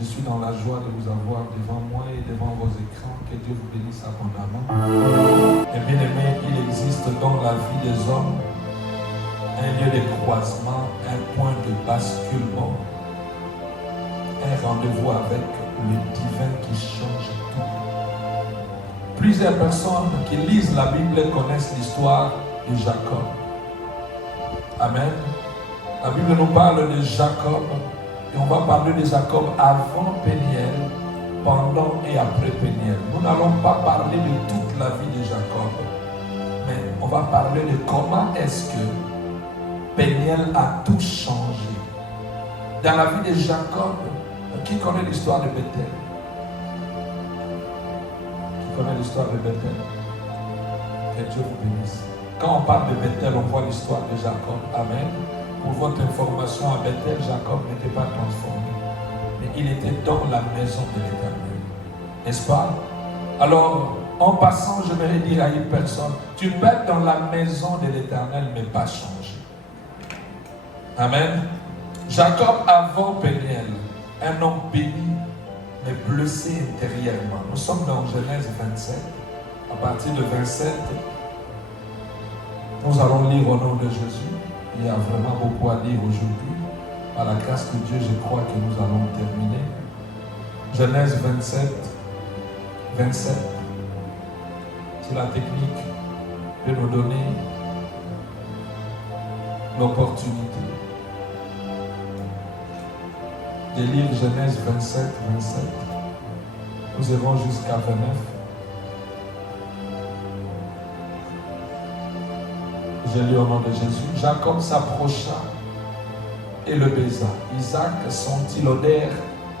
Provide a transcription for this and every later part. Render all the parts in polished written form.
Je suis dans la joie de vous avoir devant moi et devant vos écrans. Que Dieu vous bénisse abondamment. Et bien aimé, il existe dans la vie des hommes un lieu de croisement, un point de basculement, un rendez-vous avec le divin qui change tout. Plusieurs personnes qui lisent la Bible connaissent l'histoire de Jacob. Amen. La Bible nous parle de Jacob et on va parler de Jacob avant Péniel, pendant et après Péniel. Nous n'allons pas parler de toute la vie de Jacob, mais on va parler de comment est-ce que Péniel a tout changé. Dans la vie de Jacob, qui connaît l'histoire de Bethel? Qui connaît l'histoire de Bethel? Que Dieu vous bénisse. Quand on parle de Bethel, on voit l'histoire de Jacob. Amen. Pour votre information, à Bethel, Jacob n'était pas transformé, mais il était dans la maison de l'Éternel. N'est-ce pas? Alors, en passant, je vais dire à une personne, tu peux être dans la maison de l'Éternel, mais pas changer. Amen. Jacob avant Péniel, un homme béni, mais blessé intérieurement. Nous sommes dans Genèse 27. À partir de 27, nous allons lire au nom de Jésus. Il y a vraiment beaucoup à lire aujourd'hui. Par la grâce de Dieu, je crois que nous allons terminer. Genèse 27. 27. Si la technique peut nous donner l'opportunité de lire Genèse 27, 27. Nous irons jusqu'à 29. Je lis au nom de Jésus. Jacob s'approcha et le baisa. Isaac sentit l'odeur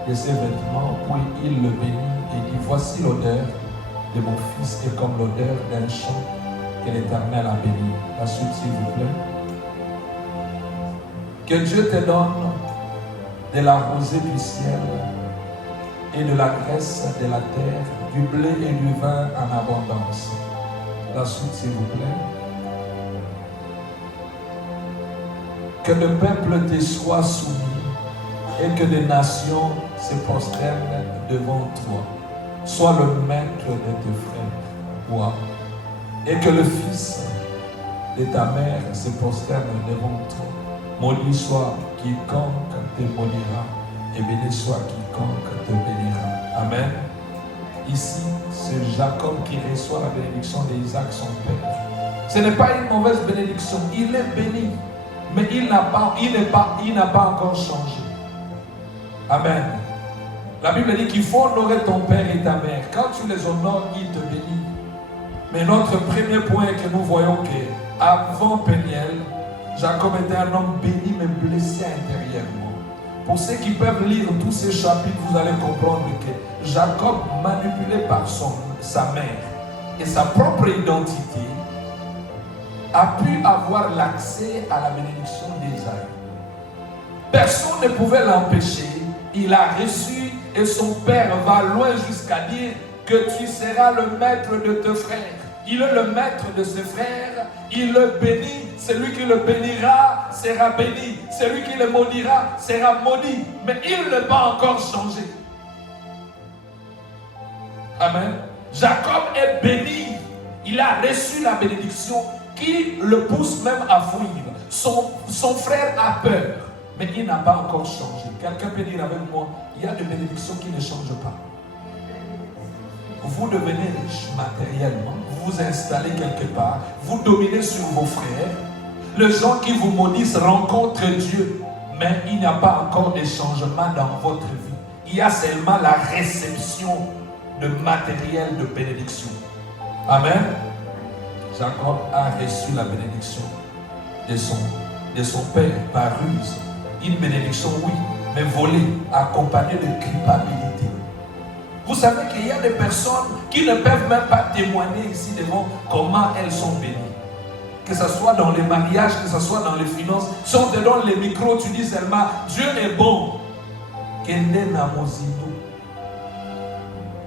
de ses vêtements, puis il le bénit et dit, voici l'odeur de mon fils est comme l'odeur d'un champ que l'Éternel a béni. La suite, s'il vous plaît. Que Dieu te donne de la rosée du ciel et de la graisse de la terre, du blé et du vin en abondance. La suite, s'il vous plaît. Que le peuple te soit soumis et que les nations se prosternent devant toi. Sois le maître de tes frères, toi. Et que le fils de ta mère se prosterne devant toi. Maudit soit quiconque te maudira et béni soit quiconque te bénira. Amen. Ici, c'est Jacob qui reçoit la bénédiction d'Isaac, son père. Ce n'est pas une mauvaise bénédiction. Il est béni. Mais il n'a pas encore changé. Amen. La Bible dit qu'il faut honorer ton père et ta mère. Quand tu les honores, ils te bénissent. Mais notre premier point est que nous voyons que avant Péniel, Jacob était un homme béni mais blessé intérieurement. Pour ceux qui peuvent lire tous ces chapitres, vous allez comprendre que Jacob, manipulé par sa mère et sa propre identité, a pu avoir l'accès à la bénédiction d'Ésaü. Personne ne pouvait l'empêcher. Il a reçu et son père va loin jusqu'à dire que tu seras le maître de tes frères. Il est le maître de ses frères. Il le bénit. Celui qui le bénira sera béni. Celui qui le maudira sera maudit. Mais il ne va encore changer. Amen. Jacob est béni. Il a reçu la bénédiction qui le pousse même à fuir. Son frère a peur, mais il n'a pas encore changé. Quelqu'un peut dire avec moi, il y a des bénédictions qui ne changent pas. Vous devenez riche matériellement, vous vous installez quelque part, vous dominez sur vos frères. Les gens qui vous maudissent rencontrent Dieu, mais il n'y a pas encore de changement dans votre vie. Il y a seulement la réception de matériel de bénédiction. Amen. Jacob a reçu la bénédiction de son père par ruse. Une bénédiction, oui, mais volée, accompagnée de culpabilité. Vous savez qu'il y a des personnes qui ne peuvent même pas témoigner ici devant comment elles sont bénies. Que ce soit dans les mariages, que ce soit dans les finances. Si on te donne les micros, tu dis seulement Dieu est bon.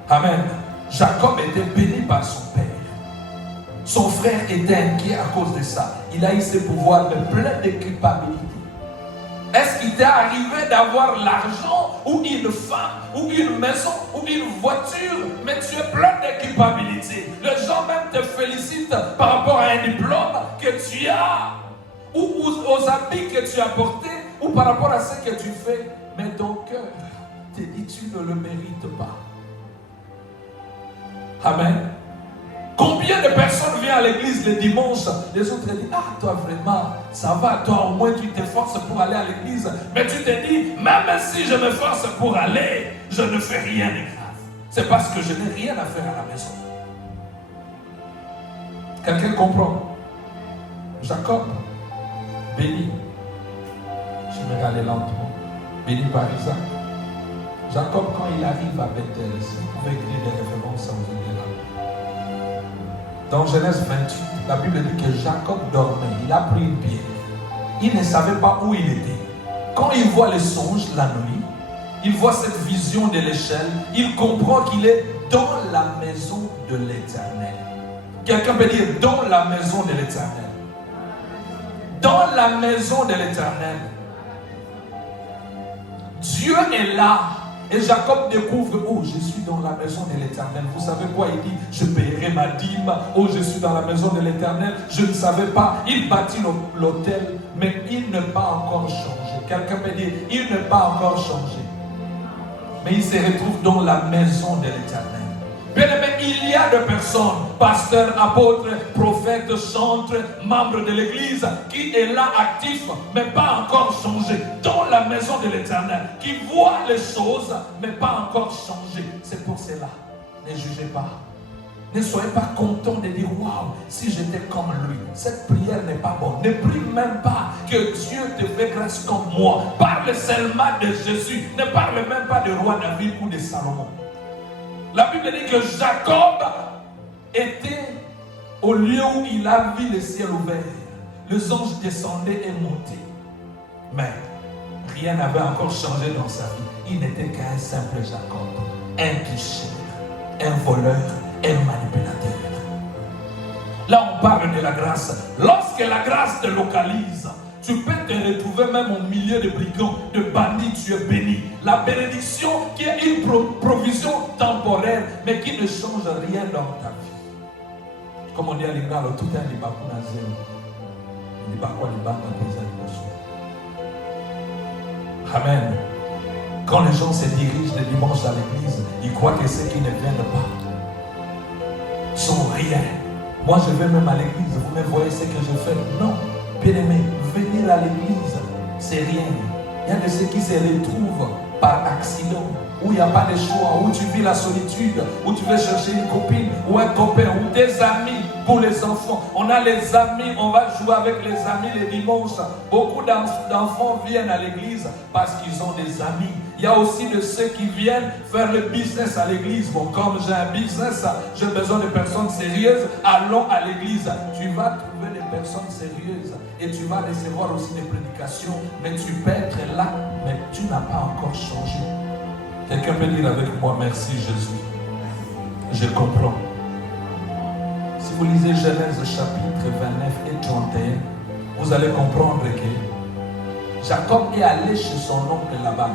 Amen. Jacob était béni par son père. Son frère était inquiet à cause de ça. Il a eu ses pouvoirs, mais plein de culpabilité. Est-ce qu'il t'est arrivé d'avoir l'argent ou une femme ou une maison ou une voiture, mais tu es plein de culpabilité? Les gens même te félicitent par rapport à un diplôme que tu as ou aux habits que tu as portés ou par rapport à ce que tu fais. Mais ton cœur te dit tu ne le mérites pas. Amen. Combien de personnes viennent à l'église le dimanche, les autres disent, ah toi vraiment, ça va, toi au moins tu t'efforces pour aller à l'église. Mais tu te dis, même si je m'efforce pour aller, je ne fais rien de grave. C'est parce que je n'ai rien à faire à la maison. Quelqu'un comprend? Jacob, béni, je vais aller lentement, béni par Isaac. Jacob, quand il arrive à Bethel, si vous pouvez écrire des références, ça vous aidera. Dans Genèse 28, la Bible dit que Jacob dormait, il a pris une pierre. Il ne savait pas où il était. Quand il voit les songes la nuit, il voit cette vision de l'échelle, il comprend qu'il est dans la maison de l'Éternel. Quelqu'un peut dire dans la maison de l'Éternel. Dans la maison de l'Éternel. Dieu est là. Et Jacob découvre, oh, je suis dans la maison de l'Éternel. Vous savez quoi? Il dit, je paierai ma dîme. Oh, je suis dans la maison de l'Éternel. Je ne savais pas. Il bâtit l'autel, mais il n'a pas encore changé. Quelqu'un peut dire, il n'a pas encore changé. Mais il se retrouve dans la maison de l'Éternel. Bien aimé, il y a des personnes, pasteurs, apôtres, prophètes, chantres, membres de l'église, qui est là actif, mais pas encore changé, dans la maison de l'Éternel, qui voient les choses, mais pas encore changé. C'est pour cela, ne jugez pas. Ne soyez pas content de dire, waouh, si j'étais comme lui. Cette prière n'est pas bonne. Ne prie même pas que Dieu te fait grâce comme moi. Parle seulement de Jésus. Ne parle même pas de roi David ou de Salomon. La Bible dit que Jacob était au lieu où il a vu le ciel ouvert. Les anges descendaient et montaient. Mais rien n'avait encore changé dans sa vie. Il n'était qu'un simple Jacob, un tricheur, un voleur, un manipulateur. Là, on parle de la grâce. Lorsque la grâce te localise, tu peux te retrouver même au milieu de brigands, de bandits, tu es béni. La bénédiction qui est une provision temporaire, mais qui ne change rien dans ta vie. Comme on dit à l'Ingalo, tout un libakou na zéro. Libakou libanga pesa libasso. Amen. Quand les gens se dirigent le dimanche à l'église, ils croient que ceux qui ne viennent pas sont rien. Moi, je vais même à l'église, vous me voyez ce que je fais? Non. Bien-aimé, venir à l'église, c'est rien. Il y a de ceux qui se retrouvent par accident, où il n'y a pas de choix, où tu vis la solitude, où tu veux chercher une copine ou un copain ou des amis pour les enfants. On a les amis, on va jouer avec les amis les dimanches. Beaucoup d'enfants viennent à l'église parce qu'ils ont des amis. Il y a aussi de ceux qui viennent faire le business à l'église. Bon, comme j'ai un business, j'ai besoin de personnes sérieuses, allons à l'église. Tu vas trouver des personnes sérieuses et tu vas recevoir aussi des prédications, mais tu peux être là, mais tu n'as pas encore changé. Quelqu'un peut dire avec moi, merci Jésus. Je comprends. Si vous lisez Genèse chapitre 29 et 31, vous allez comprendre que Jacob est allé chez son oncle Laban.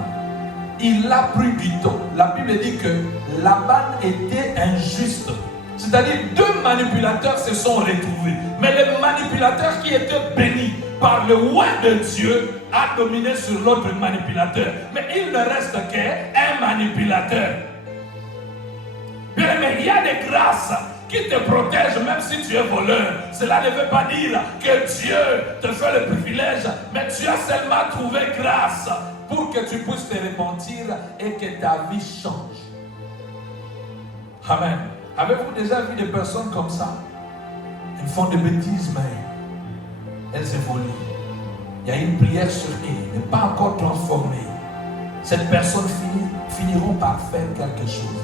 Il a pris du temps. La Bible dit que Laban était injuste. C'est-à-dire deux manipulateurs se sont retrouvés. Mais le manipulateur qui était béni par le roi de Dieu a dominé sur l'autre manipulateur. Mais il ne reste qu'un manipulateur. Bien, mais il y a des grâces qui te protègent même si tu es voleur. Cela ne veut pas dire que Dieu te fait le privilège, mais tu as seulement trouvé grâce pour que tu puisses te repentir et que ta vie change. Amen. Avez-vous déjà vu des personnes comme ça? Elles font des bêtises, mais elles évoluent. Il y a une prière sur eux, n'est pas encore transformée. Cette personne finiront par faire quelque chose.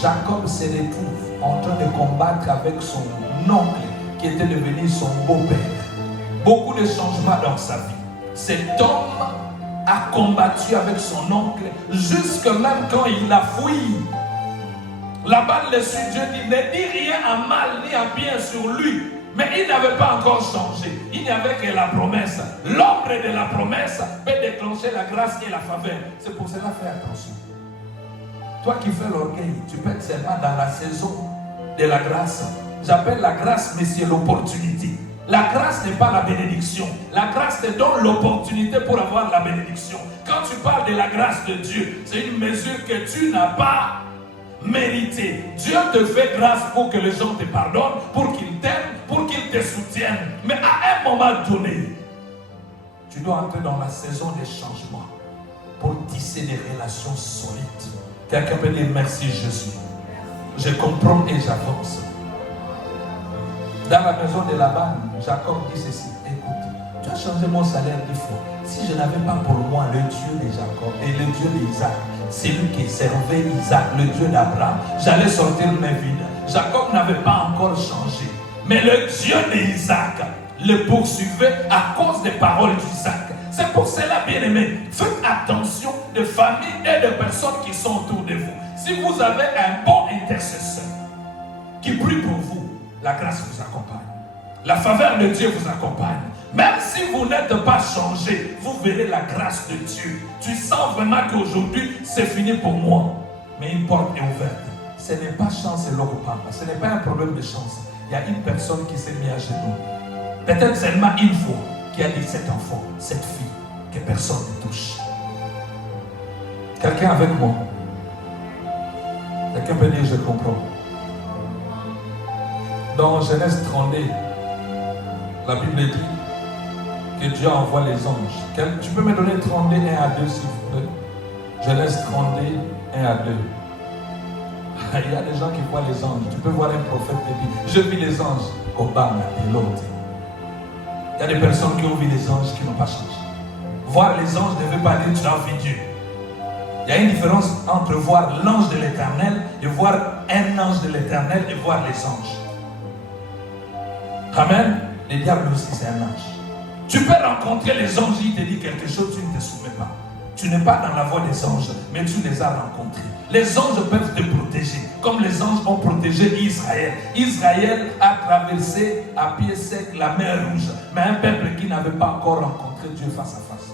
Jacob se retrouve en train de combattre avec son oncle qui était devenu son beau-père. Beaucoup de changements dans sa vie. Cet homme a combattu avec son oncle jusque même quand il a fui. Laban le suit, Dieu dit, ne dis rien à mal ni à bien sur lui, Mais il n'avait pas encore changé. Il n'y avait que la promesse. L'ombre de la promesse peut déclencher la grâce et la faveur. C'est pour cela, fais attention. Toi qui fais l'orgueil, tu peux être seulement dans la saison de la grâce. J'appelle la grâce, mais c'est l'opportunité. La grâce n'est pas la bénédiction. La grâce te donne l'opportunité pour avoir la bénédiction. Quand tu parles de la grâce de Dieu, c'est une mesure que tu n'as pas méritée. Dieu te fait grâce pour que les gens te pardonnent, pour qu'ils t'aiment, pour qu'ils te soutiennent. Mais à un moment donné, tu dois entrer dans la saison des changements pour tisser des relations solides. Quelqu'un peut dire merci Jésus. Je comprends et j'avance. Dans la maison de Laban, Jacob dit ceci: écoute, tu as changé mon salaire 2 fois. Si je n'avais pas pour moi le Dieu de Jacob et le Dieu d'Isaac, celui qui servait Isaac, le Dieu d'Abraham, j'allais sortir mes vides. Jacob n'avait pas encore changé. Mais le Dieu d'Isaac le poursuivait à cause des paroles d'Isaac. C'est pour cela, bien-aimés, faites attention de familles et de personnes qui sont autour de vous. Si vous avez un bon intercesseur qui prie pour vous, la grâce vous accompagne. La faveur de Dieu vous accompagne. Même si vous n'êtes pas changé, vous verrez la grâce de Dieu. Tu sens vraiment qu'aujourd'hui, c'est fini pour moi. Mais une porte est ouverte. Ce n'est pas chance et l'ogopamba. Ce n'est pas un problème de chance. Il y a une personne qui s'est mise à genoux. Peut-être seulement une fois, qui a dit cet enfant, cette fille, que personne ne touche. Quelqu'un avec moi? Quelqu'un peut dire je comprends. Dans Genèse 32, la Bible dit que Dieu envoie les anges. Tu peux me donner 32, 1 à 2 s'il vous plaît? Genèse 32, 1 à 2. Il y a des gens qui voient les anges. Tu peux voir un prophète qui dit je vis les anges. Obama et l'autre. Il y a des personnes qui ont vu les anges qui n'ont pas changé. Voir les anges ne veut pas dire que tu as vu Dieu. Il y a une différence entre voir l'ange de l'Éternel et voir un ange de l'Éternel et voir les anges. Amen. Le diable aussi c'est un ange. Tu peux rencontrer les anges, il te dit quelque chose, tu ne te souviens pas. Tu n'es pas dans la voie des anges, mais tu les as rencontrés. Les anges peuvent te protéger, comme les anges ont protégé Israël. Israël a traversé à pied sec la mer Rouge, mais un peuple qui n'avait pas encore rencontré Dieu face à face.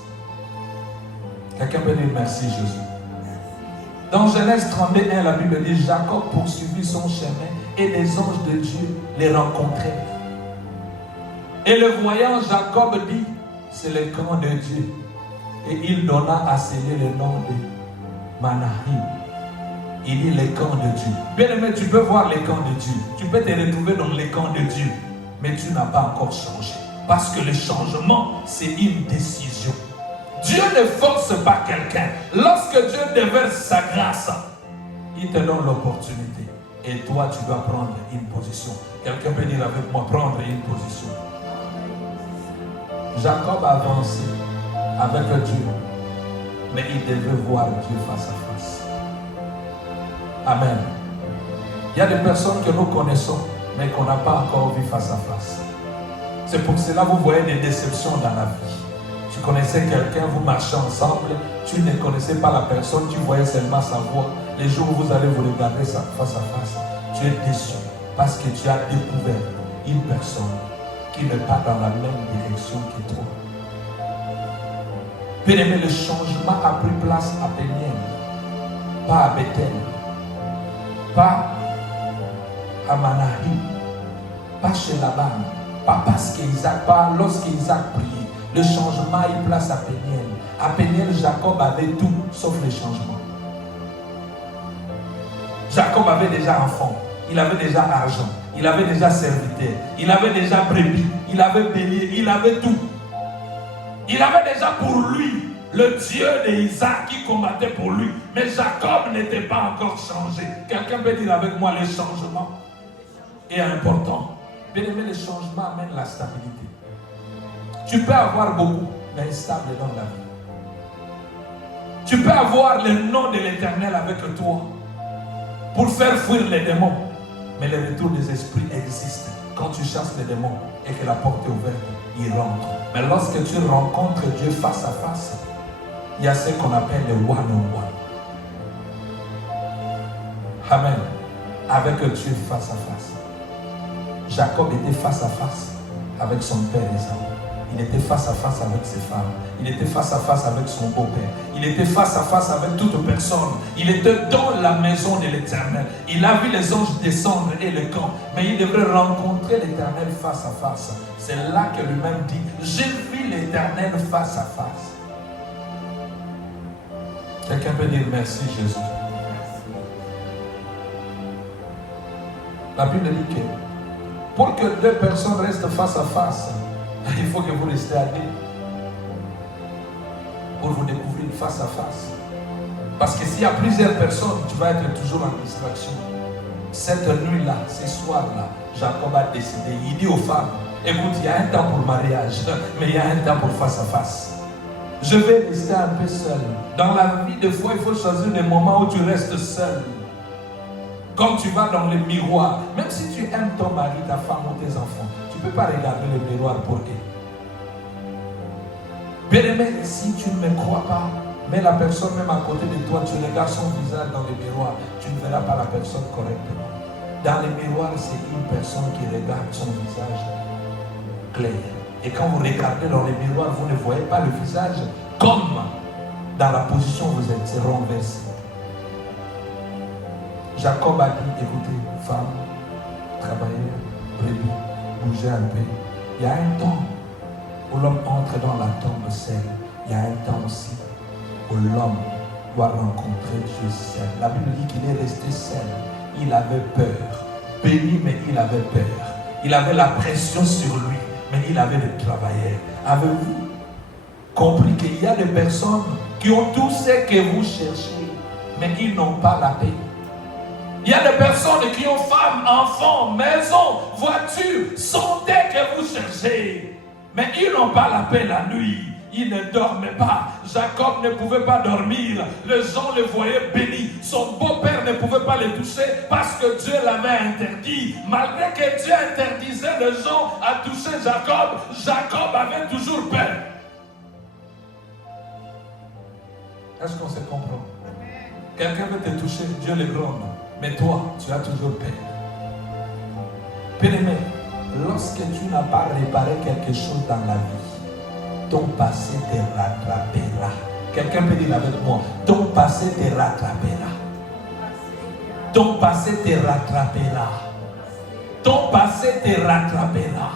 Quelqu'un peut dire merci Jésus. Dans Genèse 31, la Bible dit Jacob poursuivit son chemin et les anges de Dieu les rencontrèrent. Et le voyant, Jacob dit c'est le camp de Dieu. Et il donna à sceller le nom de Manahim. Il dit les camps de Dieu. Bien aimé, tu peux voir les camps de Dieu. Tu peux te retrouver dans les camps de Dieu. Mais tu n'as pas encore changé. Parce que le changement, c'est une décision. Dieu ne force pas quelqu'un. Lorsque Dieu déverse sa grâce, il te donne l'opportunité. Et toi, tu dois prendre une position. Quelqu'un peut dire avec moi, prendre une position. Jacob a avancé avec Dieu. Mais il devait voir Dieu face à face. Amen. Il y a des personnes que nous connaissons, mais qu'on n'a pas encore vu face à face. C'est pour cela que vous voyez des déceptions dans la vie. Tu connaissais quelqu'un, vous marchez ensemble, tu ne connaissais pas la personne, tu voyais seulement sa voix. Les jours où vous allez vous regarder face à face, tu es déçu parce que tu as découvert une personne qui n'est pas dans la même direction que toi. Bien-aimé, le changement a pris place à Péniel, pas à Bethel, pas à Manahim, pas chez Laban, pas parce qu'Isaac, pas lorsqu'Isaac priait. Le changement a eu place à Péniel. À Péniel, Jacob avait tout sauf le changement. Jacob avait déjà enfant, il avait déjà argent, il avait déjà serviteur, il avait déjà brebis, il avait bélier, il avait tout. Il avait déjà pour lui le Dieu d'Isaac qui combattait pour lui. Mais Jacob n'était pas encore changé. Quelqu'un peut dire avec moi, le changement est important. Bien aimé, le changement amène la stabilité. Tu peux avoir beaucoup, mais instable dans la vie. Tu peux avoir le nom de l'Éternel avec toi pour faire fuir les démons. Mais le retour des esprits existe. Quand tu chasses les démons et que la porte est ouverte, ils rentrent. Mais lorsque tu rencontres Dieu face à face, il y a ce qu'on appelle le one-on-one. Amen. Avec Dieu face à face. Jacob était face à face avec son père Ésaü. Il était face à face avec ses femmes. Il était face à face avec son beau-père. Il était face à face avec toute personne. Il était dans la maison de l'Éternel. Il a vu les anges descendre et le camp. Mais il devrait rencontrer l'Éternel face à face. C'est là que lui-même dit, j'ai vu l'Éternel face à face. Quelqu'un peut dire merci Jésus. La Bible dit que pour que deux personnes restent face à face, il faut que vous restiez à deux pour vous découvrir face à face. Parce que s'il y a plusieurs personnes, tu vas être toujours en distraction. Cette nuit-là, ce soir-là, Jacob a décidé, il dit aux femmes, écoute, il y a un temps pour mariage, mais il y a un temps pour face à face. Je vais rester un peu seul. Dans la vie, des fois, il faut choisir des moments où tu restes seul. Comme tu vas dans le miroir, même si tu aimes ton mari, ta femme ou tes enfants, tu ne peux pas regarder le miroir pour eux. Bien-aimé, si tu ne me crois pas, mais la personne même à côté de toi, tu regardes son visage dans le miroir, tu ne verras pas la personne correctement. Dans le miroir, c'est une personne qui regarde son visage clair. Et quand vous regardez dans le miroir, vous ne voyez pas le visage comme dans la position où vous êtes renversé. Jacob a dit, écoutez, femme, travaillez, brebis, bougez un peu. Il y a un temps où l'homme entre dans la tombe seul. Il y a un temps aussi où l'homme doit rencontrer Dieu seul. La Bible dit qu'il est resté seul. Il avait peur. Béni, mais il avait peur. Il avait la pression sur lui, mais il avait le travailleur. Avez-vous compris qu'il y a des personnes qui ont tout ce que vous cherchez, mais ils n'ont pas la paix? Il y a des personnes qui ont femmes, enfants, maison, voiture, santé que vous cherchez. Mais ils n'ont pas la paix la nuit. Ils ne dormaient pas. Jacob ne pouvait pas dormir. Les gens le voyaient béni. Son beau-père ne pouvait pas le toucher parce que Dieu l'avait interdit. Malgré que Dieu interdisait les gens à toucher Jacob, Jacob avait toujours peur. Est-ce qu'on se comprend? Quelqu'un veut te toucher, Dieu le gronde. Mais toi, tu as toujours peur. Bien-aimé, lorsque tu n'as pas réparé quelque chose dans la vie, ton passé te rattrapera. Quelqu'un peut dire avec moi, ton passé te rattrapera. Ton passé te rattrapera. Ton passé te rattrapera.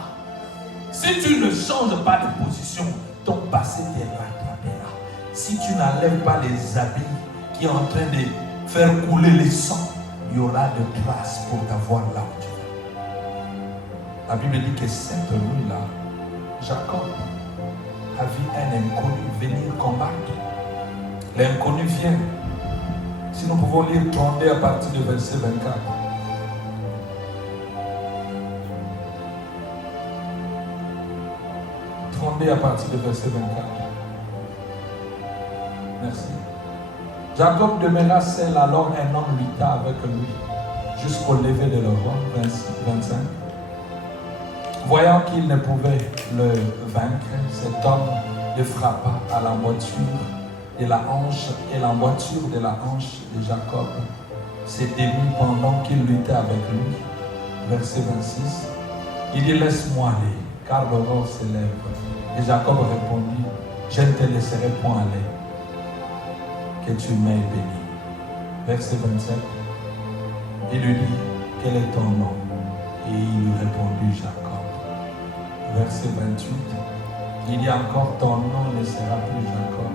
Si tu ne changes pas de position, ton passé te rattrapera. Si tu n'enlèves pas les habits qui sont en train de faire couler le sang, il y aura de traces pour t'avoir là où tu vas. La Bible dit que cette nuit-là, Jacob a vu un inconnu venir combattre. L'inconnu vient. Si nous pouvons lire 32 à partir du verset 24. À partir du verset 24. Merci. Jacob demeura seul, alors un homme lutta avec lui jusqu'au lever de l'aurore. 25. Voyant qu'il ne pouvait le vaincre, cet homme le frappa à la moiture de la hanche, et la moiture de la hanche de Jacob s'est démise pendant qu'il luttait avec lui. Verset 26. Il dit, laisse-moi aller, car l'aurore s'élève. Et Jacob répondit, je ne te laisserai point aller, que tu m'aies béni. Verset 27. Il lui dit, quel est ton nom? Et il lui répondit, Jacob. Verset 28. Il dit encore, ton nom ne sera plus Jacob,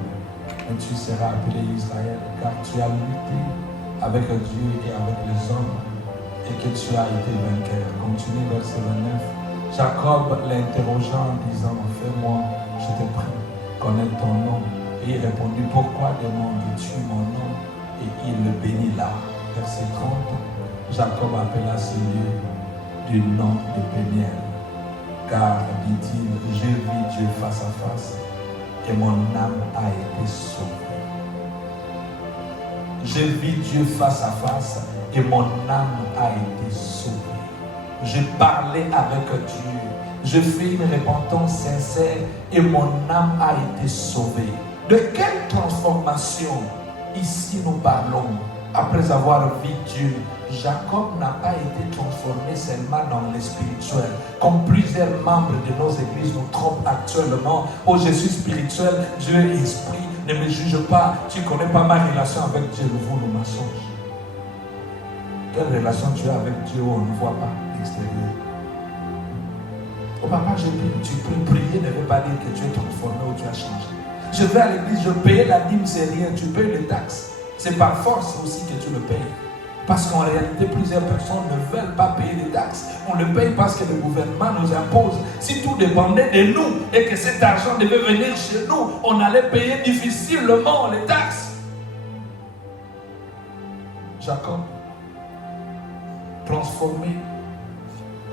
mais tu seras appelé Israël, car tu as lutté avec Dieu et avec les hommes, et que tu as été vainqueur. Continue verset 29. Jacob l'interrogea en disant, fais-moi, je te prie, connaître ton nom. Et il répondit, pourquoi demandes-tu mon nom? Et il le bénit là. Verset 30. Jacob appela ce lieu du nom de Péniel. Car, dit-il, j'ai vu Dieu face à face et mon âme a été sauvée. J'ai vu Dieu face à face et mon âme a été sauvée. Je parlais avec Dieu. Je fais une repentance sincère et mon âme a été sauvée. De quelle transformation ici nous parlons? Après avoir vu Dieu, Jacob n'a pas été transformé seulement dans le spirituel. Comme plusieurs membres de nos églises nous trompent actuellement. Oh, je suis spirituel, Dieu est esprit, ne me juge pas, tu ne connais pas ma relation avec Dieu, vous le mensonge. Quelle relation tu as avec Dieu, on ne voit pas l'extérieur. Oh papa, tu peux prier, ne veut pas dire que tu es transformé ou tu as changé. Je vais à l'église, je paye la dîme, c'est rien, tu payes les taxes. C'est par force aussi que tu le payes. Parce qu'en réalité, plusieurs personnes ne veulent pas payer les taxes. On le paye parce que le gouvernement nous impose. Si tout dépendait de nous et que cet argent devait venir chez nous, on allait payer difficilement les taxes. Jacob, transformé.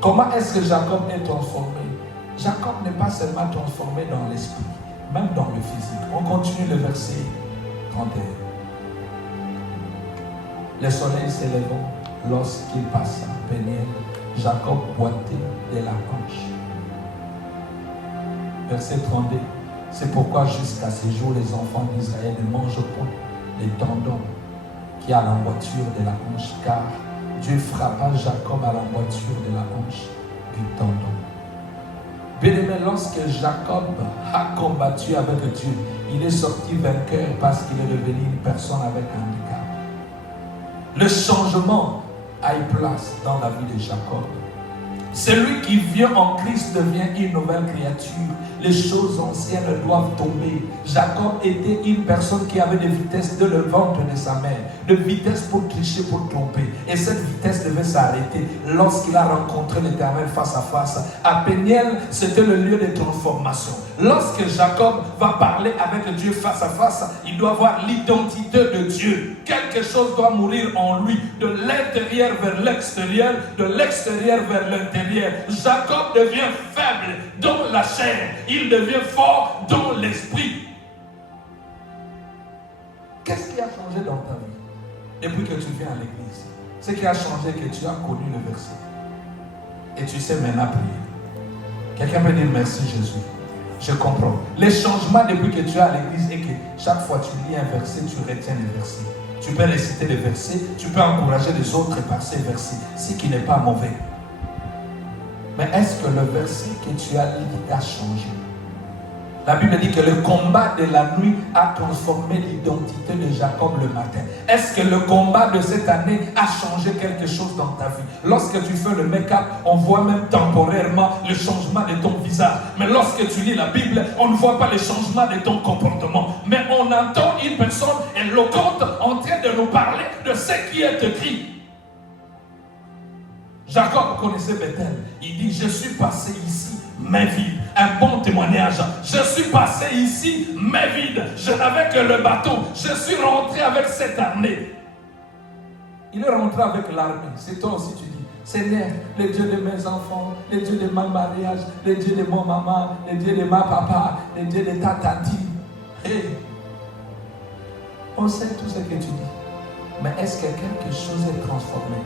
Comment est-ce que Jacob est transformé? Jacob n'est pas seulement transformé dans l'esprit, même dans le physique. On continue le verset 31. Le soleil s'élevant, lorsqu'il passa Péniel, Jacob boitait de la hanche. Verset 32. C'est pourquoi jusqu'à ce jour, les enfants d'Israël ne mangent point les tendons qui à l'emboîture de la hanche, car Dieu frappa Jacob à l'emboîture de la hanche du tendon. Bien aimé, lorsque Jacob a combattu avec Dieu, il est sorti vainqueur parce qu'il est devenu une personne avec un handicap. Le changement a eu place dans la vie de Jacob. Celui qui vient en Christ devient une nouvelle créature. Les choses anciennes doivent tomber. Jacob était une personne qui avait des vitesses de le ventre de sa mère, de vitesse pour tricher, pour tromper. Et cette vitesse devait s'arrêter lorsqu'il a rencontré l'Éternel face à face. À Péniel, c'était le lieu de transformation. Lorsque Jacob va parler avec Dieu face à face, il doit voir l'identité de Dieu. Quelque chose doit mourir en lui, de l'intérieur vers l'extérieur, de l'extérieur vers l'intérieur. Jacob devient faible dans la chair, il devient fort dans l'esprit. Qu'est-ce qui a changé dans ta vie depuis que tu viens à l'église? Ce qui a changé, que tu as connu le verset et tu sais maintenant prier. Quelqu'un peut dire merci Jésus. Je comprends. Les changements depuis que tu es à l'église et que chaque fois tu lis un verset, tu retiens les versets. Tu peux réciter les versets, tu peux encourager les autres par ces versets, ce qui n'est pas mauvais. Mais est-ce que le verset que tu as lu t'a changé? La Bible dit que le combat de la nuit a transformé l'identité de Jacob le matin. Est-ce que le combat de cette année a changé quelque chose dans ta vie? Lorsque tu fais le make-up, on voit même temporairement le changement de ton visage. Mais lorsque tu lis la Bible, on ne voit pas le changement de ton comportement. Mais on entend une personne éloquente en train de nous parler de ce qui est écrit. Jacob connaissait Bethel. Il dit, je suis passé ici, mais vide. Un bon témoignage. Je suis passé ici, mais vide. Je n'avais que le bateau. Je suis rentré avec cette armée. Il est rentré avec l'armée. C'est toi aussi, tu dis, Seigneur, le Dieu de mes enfants, le Dieu de mon mariage, le Dieu de mon maman, le Dieu de ma papa, le Dieu de ta tante. Hey. On sait tout ce que tu dis. Mais est-ce que quelque chose est transformé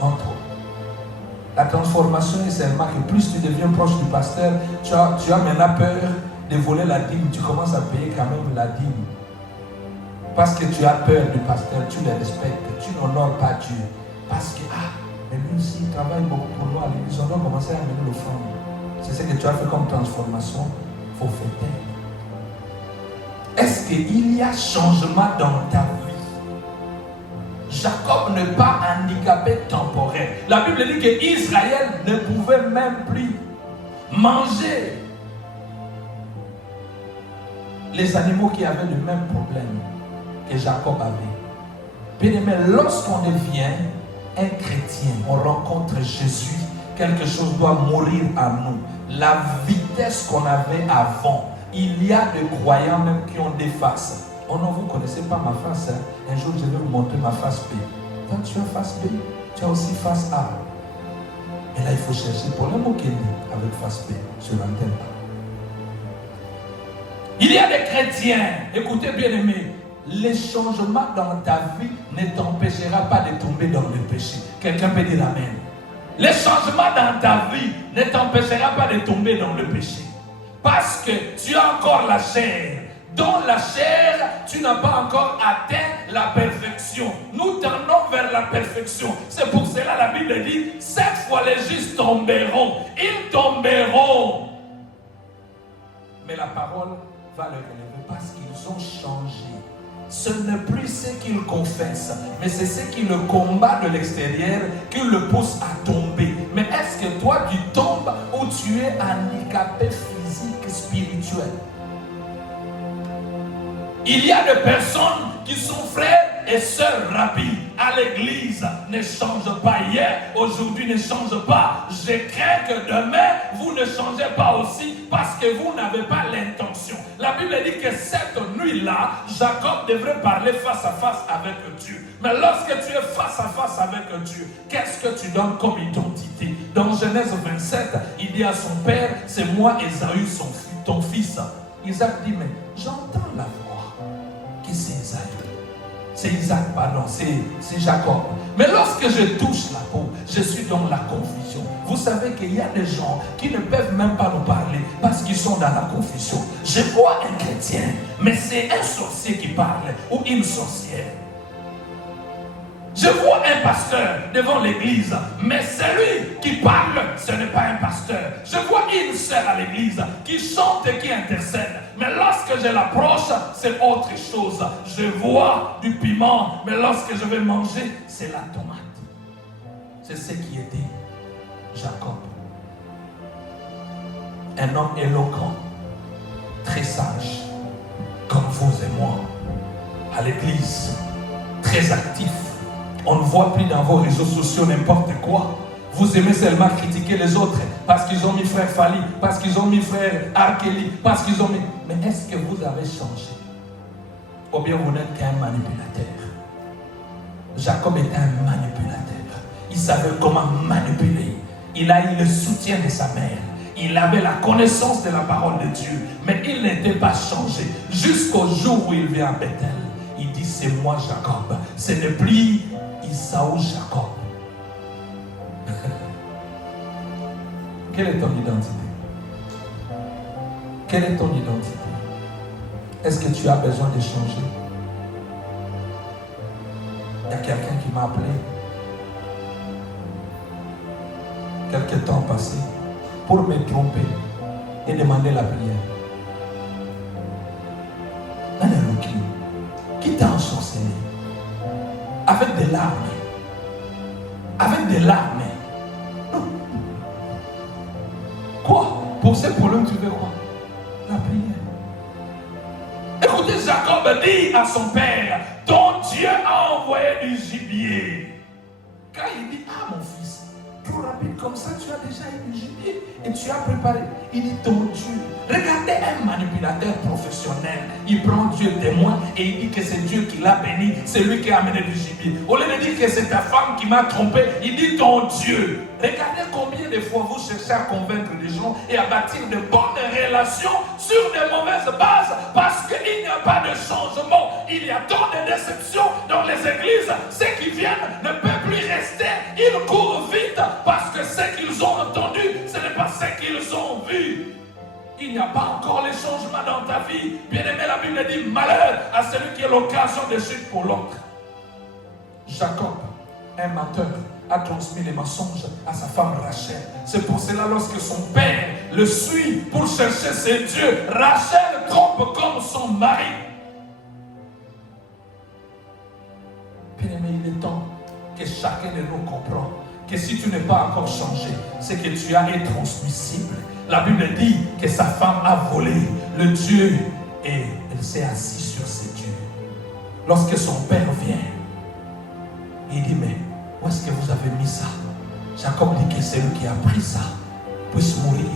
en toi? La transformation est seulement que plus tu deviens proche du pasteur, tu as maintenant peur de voler la dîme. Tu commences à payer quand même la dîme. Parce que tu as peur du pasteur, tu le respectes, tu n'honores pas Dieu. Parce que, mais lui aussi, il travaille beaucoup pour nous à l'église, on doit commencer à amener l'offrande. C'est ce que tu as fait comme transformation. Il faut fêter. Est-ce qu'il y a changement dans ta vie? Jacob n'est pas handicapé temporaire. La Bible dit qu'Israël ne pouvait même plus manger les animaux qui avaient le même problème que Jacob avait. Bien aimé, lorsqu'on devient un chrétien, on rencontre Jésus, quelque chose doit mourir à nous. La vitesse qu'on avait avant, il y a des croyants même qui ont des faces. Oh non, vous ne connaissez pas ma face. Hein? Un jour, je vais vous montrer ma face B. Quand tu as face B, tu as aussi face A. Et là, il faut chercher pour le mot qui est dit avec face B sur l'antenne A. Il y a des chrétiens, écoutez bien aimés, les changements dans ta vie ne t'empêchera pas de tomber dans le péché. Quelqu'un peut dire amen. Les changements dans ta vie ne t'empêchera pas de tomber dans le péché. Parce que tu as encore la chair. Dans la chair, tu n'as pas encore atteint la perfection. Nous tendons vers la perfection. C'est pour cela la Bible dit, cette fois les justes tomberont. Ils tomberont. Mais la parole va le relever parce qu'ils ont changé. Ce n'est plus ce qu'ils confessent, mais c'est ce qui le combat de l'extérieur qui le pousse à tomber. Mais est-ce que toi tu tombes ou tu es handicapé physique, spirituel? Il y a des personnes qui sont frères et sœurs rapides à l'église. Ne change pas hier, aujourd'hui ne change pas. Je crains que demain, vous ne changez pas aussi parce que vous n'avez pas l'intention. La Bible dit que cette nuit-là, Jacob devrait parler face à face avec Dieu. Mais lorsque tu es face à face avec Dieu, qu'est-ce que tu donnes comme identité? Dans Genèse 27, il dit à son père, c'est moi Ésaü, ton fils. Isaac dit, mais j'entends la voix. Qui c'est Isaac? C'est Isaac, pardon, c'est Jacob. Mais lorsque je touche la peau, je suis dans la confusion. Vous savez qu'il y a des gens qui ne peuvent même pas nous parler parce qu'ils sont dans la confusion. Je vois un chrétien, mais c'est un sorcier qui parle ou une sorcière. Je vois un pasteur devant l'église, mais celui qui parle, ce n'est pas un pasteur. Je vois une sœur à l'église qui chante et qui intercède. Mais lorsque je l'approche, c'est autre chose. Je vois du piment, mais lorsque je vais manger, c'est la tomate. C'est ce qui était Jacob. Un homme éloquent, très sage, comme vous et moi, à l'église, très actif. On ne voit plus dans vos réseaux sociaux n'importe quoi. Vous aimez seulement critiquer les autres parce qu'ils ont mis frère Fali, parce qu'ils ont mis frère Arkeli, parce qu'ils ont mis... Mais est-ce que vous avez changé? Ou bien vous n'êtes qu'un manipulateur? Jacob était un manipulateur. Il savait comment manipuler. Il a eu le soutien de sa mère. Il avait la connaissance de la parole de Dieu. Mais il n'était pas changé. Jusqu'au jour où il vient à Bethel. Il dit, c'est moi Jacob. Ce n'est plus Isaou Jacob. Quelle est ton identité? Quelle est ton identité? Est-ce que tu as besoin de changer? Il y a quelqu'un qui m'a appelé quelques temps passé pour me tromper et demander la prière. Qui t'a ensorcelé? Avec des larmes. Avec des larmes. Non. Quoi? Pour ce problème, tu veux quoi? La prière. Écoutez, Jacob dit à son père, ton Dieu a envoyé du gibier. Quand il dit, ah mon fils, trop rapide comme ça, tu as déjà eu du gibier et tu as préparé. Il dit, ton Dieu. Regardez un manipulateur professionnel. Il prend Dieu témoin et il dit que c'est Dieu qui l'a béni. C'est lui qui a amené du gibier. Au lieu de dire que c'est ta femme qui m'a trompé, il dit ton Dieu. Regardez combien de fois vous cherchez à convaincre les gens et à bâtir de bonnes relations sur de mauvaises bases parce qu'il n'y a pas de changement. Il y a tant de déceptions dans les églises. Ceux qui viennent ne peuvent plus rester. Ils courent vite parce que ce qu'ils ont entendu, ce n'est pas ce qu'ils ont vu. Il n'y a pas encore les changements dans ta vie. Bien-aimé, la Bible dit malheur à celui qui est l'occasion de chute pour l'autre. Jacob, un menteur, a transmis les mensonges à sa femme Rachel. C'est pour cela lorsque son père le suit pour chercher ses dieux, Rachel trompe comme son mari. Bien-aimé, il est temps que chacun de nous comprenne que si tu n'es pas encore changé, c'est que tu as été transmissible. La Bible dit que sa femme a volé le Dieu et elle s'est assise sur ses dieux. Lorsque son père vient, il dit, mais où est-ce que vous avez mis ça? Jacob dit que celui qui a pris ça puisse mourir.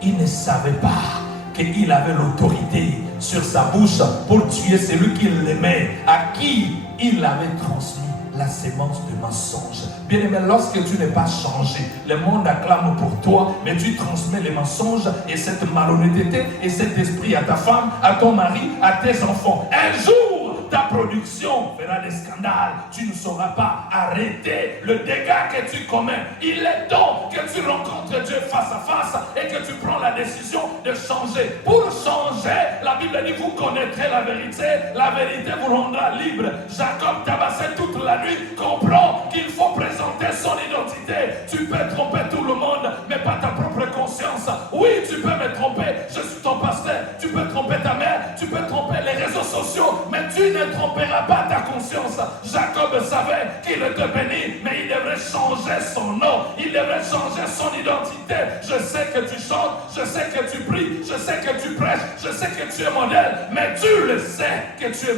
Il ne savait pas qu'il avait l'autorité sur sa bouche pour tuer celui qui l'aimait, à qui il avait transmis la sémence de mensonges. Bien aimé, lorsque tu n'es pas changé, le monde acclame pour toi, mais tu transmets les mensonges et cette malhonnêteté et cet esprit à ta femme, à ton mari, à tes enfants. Un jour, jour, ta production fera des scandales. Tu ne sauras pas arrêter le dégât que tu commets. Il est temps que tu rencontres Dieu face à face et que tu prends la décision de changer. Pour changer, la Bible dit, vous connaîtrez la vérité vous rendra libre. Jacob tabassait toute la nuit, comprend qu'il faut présenter son identité. Tu peux tromper tout le monde, mais pas ta propre conscience. Oui, tu peux me tromper, je suis ton pasteur. Tu peux tromper ta mère, tu peux tromper les réseaux sociaux, mais tu ne tromperas pas ta conscience. Jacob savait qu'il était béni, mais il devrait changer son nom, il devrait changer son identité. Je sais que tu chantes, je sais que tu pries, je sais que tu prêches, je sais que tu es modèle, mais tu le sais que tu es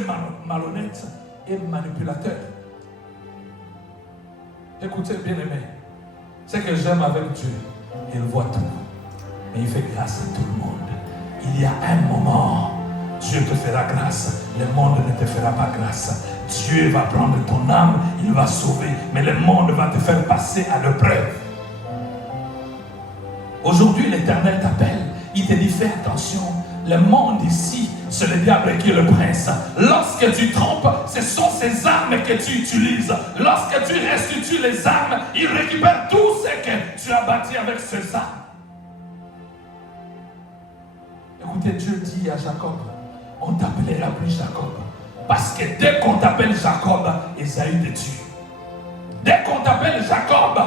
malhonnête et manipulateur. Écoutez, bien-aimé, ce que j'aime avec Dieu, il voit tout, mais il fait grâce à tout le monde. Il y a un moment, Dieu te fera grâce, le monde ne te fera pas grâce. Dieu va prendre ton âme, il va sauver, mais le monde va te faire passer à l'épreuve. Aujourd'hui, l'Éternel t'appelle, il te dit fais attention, le monde ici, c'est le diable qui est le prince. Lorsque tu trompes, ce sont ces armes que tu utilises. Lorsque tu restitues les armes, il récupère tout ce que tu as bâti avec ces armes. Écoutez, Dieu dit à Jacob, on ne t'appellera plus Jacob. Parce que dès qu'on t'appelle Jacob, Ésaü te tue. Dès qu'on t'appelle Jacob,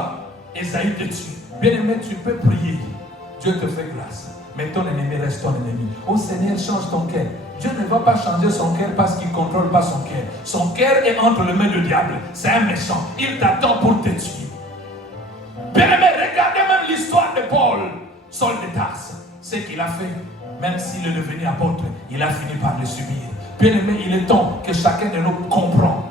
Ésaü te tue. Bien-aimé, tu peux prier. Dieu te fait grâce. Mais ton ennemi reste ton ennemi. Oh Seigneur, change ton cœur. Dieu ne va pas changer son cœur parce qu'il ne contrôle pas son cœur. Son cœur est entre les mains du diable. C'est un méchant. Il t'attend pour te tuer. Bien-aimé, regardez même l'histoire de Paul, Saul de Tarse. Ce qu'il a fait, même s'il est devenu apôtre, il a fini par le subir. Bien-aimé, il est temps que chacun de nous comprenne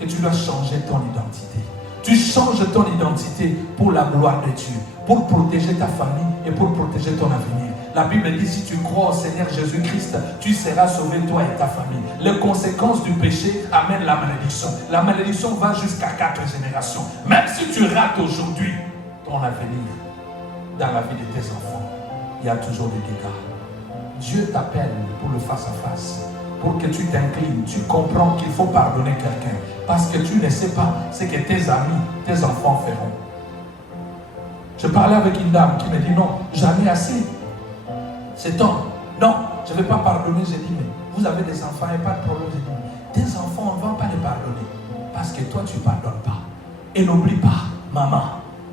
que tu dois changer ton identité. Tu changes ton identité pour la gloire de Dieu, pour protéger ta famille et pour protéger ton avenir. La Bible dit, si tu crois au Seigneur Jésus-Christ, tu seras sauvé, toi et ta famille. Les conséquences du péché amènent la malédiction. La malédiction va jusqu'à 4 générations. Même si tu rates aujourd'hui ton avenir dans la vie de tes enfants, il y a toujours des dégâts. Dieu t'appelle pour le face-à-face, pour que tu t'inclines, tu comprends qu'il faut pardonner quelqu'un, parce que tu ne sais pas ce que tes amis, tes enfants feront. Je parlais avec une dame qui me dit, non, j'en ai assez. Cet homme, non, je ne vais pas pardonner. J'ai dit, mais vous avez des enfants, il n'y a pas de problème. J'ai dit, tes enfants, on ne va pas les pardonner, parce que toi, tu ne pardonnes pas. Et n'oublie pas, maman,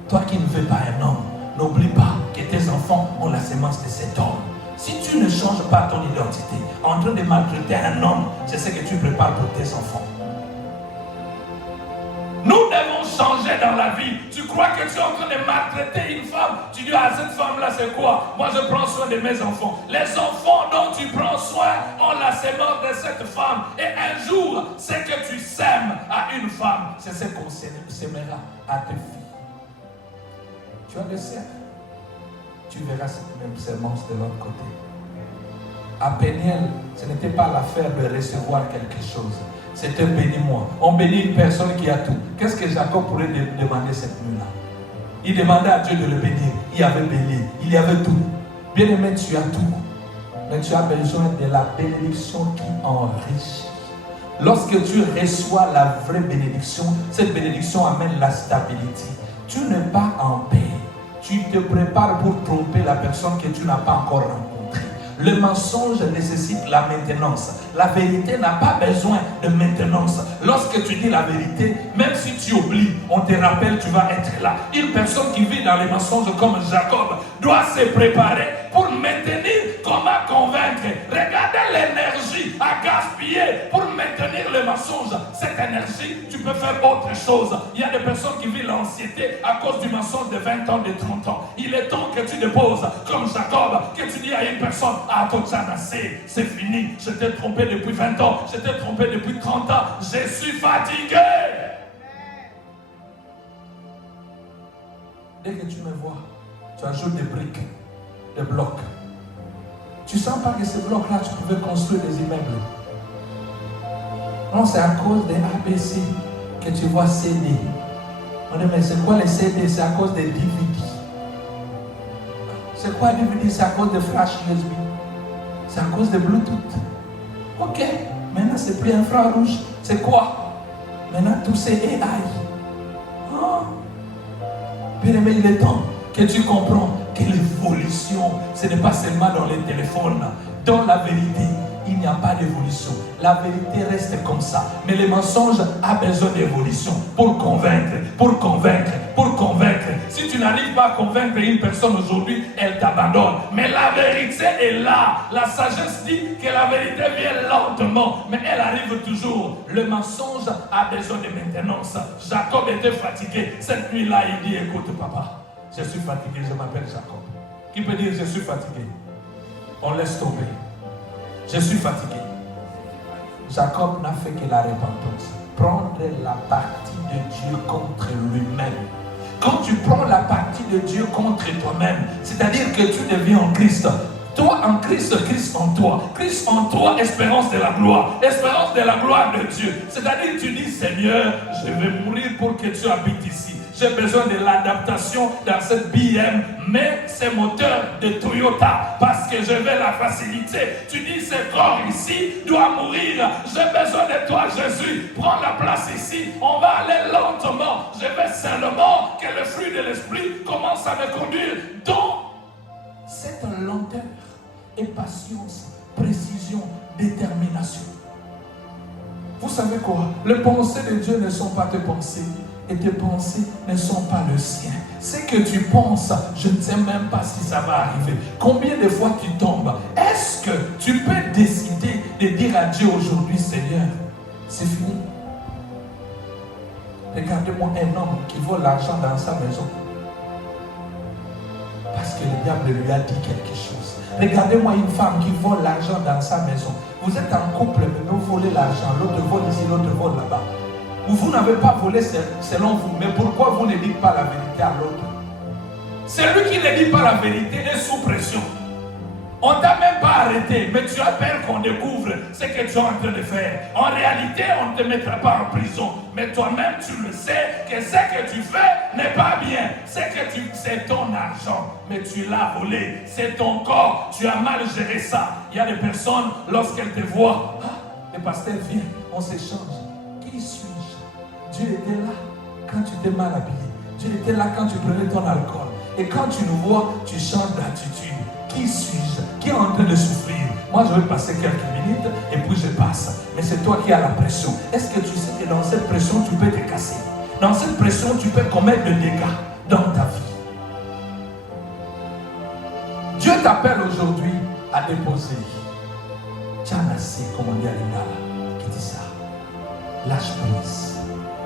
toi qui ne veux pas un homme, n'oublie pas que tes enfants ont la sémence de cet homme. Si tu ne changes pas ton identité, en train de maltraiter un homme, c'est ce que tu prépares pour tes enfants. Nous devons changer dans la vie. Tu crois que tu es en train de maltraiter une femme, tu dis, ah, cette femme-là, c'est quoi? Moi, je prends soin de mes enfants. Les enfants dont tu prends soin ont la sémence de cette femme. Et un jour, ce que tu sèmes à une femme, c'est ce qu'on sèmera à tes filles. Tu as des cercles. Tu verras cette même sémence de l'autre côté. À Péniel, ce n'était pas l'affaire de recevoir quelque chose. C'était bénis-moi. On bénit une personne qui a tout. Qu'est-ce que Jacob pourrait demander cette nuit-là? Il demandait à Dieu de le bénir. Il y avait béni. Il y avait tout. Bien-aimé, tu as tout. Mais tu as besoin de la bénédiction qui enrichit. Lorsque tu reçois la vraie bénédiction, cette bénédiction amène la stabilité. Tu n'es pas en paix. Tu te prépares pour tromper la personne que tu n'as pas encore rencontrée. Le mensonge nécessite la maintenance. La vérité n'a pas besoin de maintenance. Lorsque tu dis la vérité, même si tu oublies, on te rappelle, tu vas être là. Une personne qui vit dans les mensonges comme Jacob doit se préparer pour maintenir, comment convaincre. Regardez l'énergie à gaspiller pour maintenir le mensonge. Cette énergie, tu peux faire autre chose. Il y a des personnes qui vivent l'anxiété à cause du mensonge de 20 ans, de 30 ans. Il est temps que tu déposes comme Jacob, que tu dis à une personne, ah, toi, tu as assez, c'est fini, je t'ai trompé depuis 20 ans, je t'ai trompé depuis 30 ans, je suis fatigué. Dès que tu me vois, tu ajoutes des briques, des blocs. Tu ne sens pas que ces blocs-là, tu pouvais construire des immeubles. Non, c'est à cause des ABC que tu vois CD. On dit, mais c'est quoi les CD? C'est à cause des DVD. C'est quoi DVD? C'est à cause des flash USB. C'est à cause de Bluetooth. Ok, Maintenant, c'est plus infrarouge. C'est quoi? Maintenant, tout c'est AI. Oh. Bien-aimé, il est temps que tu comprends que l'évolution, ce n'est pas seulement dans les téléphones. Dans la vérité, il n'y a pas d'évolution. La vérité reste comme ça. Mais le mensonge a besoin d'évolution pour convaincre, pour convaincre, pour convaincre. Si tu n'arrives pas à convaincre une personne aujourd'hui, elle t'abandonne. Mais la vérité est là. La sagesse dit que la vérité vient lentement, mais elle arrive toujours. Le mensonge a besoin de maintenance. Jacob était fatigué. Cette nuit-là, il dit, écoute papa, je suis fatigué, je m'appelle Jacob. Qui peut dire je suis fatigué? On laisse tomber. Je suis fatigué. Jacob n'a fait que la repentance. Prendre la partie de Dieu contre lui-même. Quand tu prends la partie de Dieu contre toi-même, c'est-à-dire que tu deviens en Christ. Toi en Christ, Christ en toi. Christ en toi, espérance de la gloire. Espérance de la gloire de Dieu. C'est-à-dire que tu dis, Seigneur, je vais mourir pour que tu habites ici. J'ai besoin de l'adaptation dans cette BM, mais c'est moteur de Toyota parce que je veux la facilité. Tu dis, ce corps ici doit mourir. J'ai besoin de toi, Jésus. Prends la place ici. On va aller lentement. Je veux seulement que le fruit de l'esprit commence à me conduire dans cette lenteur et patience, précision, détermination. Vous savez quoi? Les pensées de Dieu ne sont pas tes pensées. Et tes pensées ne sont pas le sien. Ce que tu penses, je ne sais même pas si ça va arriver. Combien de fois tu tombes? Est-ce que tu peux décider de dire à Dieu aujourd'hui, Seigneur, c'est fini? Regardez-moi un homme qui vole l'argent dans sa maison. Parce que le diable lui a dit quelque chose. Regardez-moi une femme qui vole l'argent dans sa maison. Vous êtes en couple, mais vous volez l'argent. L'autre vole ici, l'autre vole là-bas. Ou vous n'avez pas volé selon vous, mais pourquoi vous ne dites pas la vérité à l'autre? Celui qui ne dit pas la vérité est sous pression. On ne t'a même pas arrêté, mais tu as peur qu'on découvre ce que tu es en train de faire. En réalité, on ne te mettra pas en prison, mais toi-même tu le sais que ce que tu fais n'est pas bien. C'est ton argent, mais tu l'as volé. C'est ton corps, tu as mal géré ça. Il y a des personnes, lorsqu'elles te voient, le pasteur vient, on s'échange. Qui suis-je? Dieu était là quand tu t'es mal habillé. Dieu était là quand tu prenais ton alcool. Et quand tu nous vois, tu changes d'attitude. Qui suis-je? Qui est en train de souffrir? Moi, je vais passer quelques minutes et puis je passe. Mais c'est toi qui as la pression. Est-ce que tu sais que dans cette pression, tu peux te casser? Dans cette pression, tu peux commettre des dégâts dans ta vie. Dieu t'appelle aujourd'hui à déposer. Tchanasé, comme on dit à l'Ingala, qui dit ça. Lâche prise.